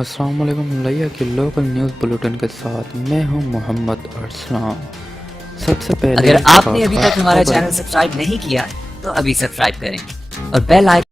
अस्सलाम वालेकुम लैया की लोकल न्यूज़ बुलेटिन के साथ मैं हूं मोहम्मद अरसलान। सबसे पहले अगर आपने अभी तक खास हमारा खबर। चैनल सब्सक्राइब नहीं किया तो अभी सब्सक्राइब करें और बेल आइकन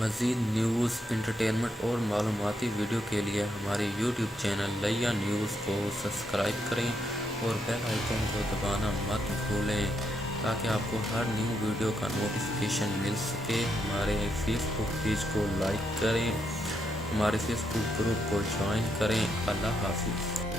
मज़ीद न्यूज़ इंटरटेनमेंट और मालूमाती वीडियो के लिए हमारे यूट्यूब चैनल लैया न्यूज़ को सब्सक्राइब करें और बेल आइकन को दबाना मत भूलें ताकि आपको हर न्यू वीडियो का नोटिफिकेशन मिल सके। हमारे फेसबुक पेज को लाइक करें, हमारे फेसबुक ग्रुप को ज्वाइन करें। अल्लाह हाफिज़।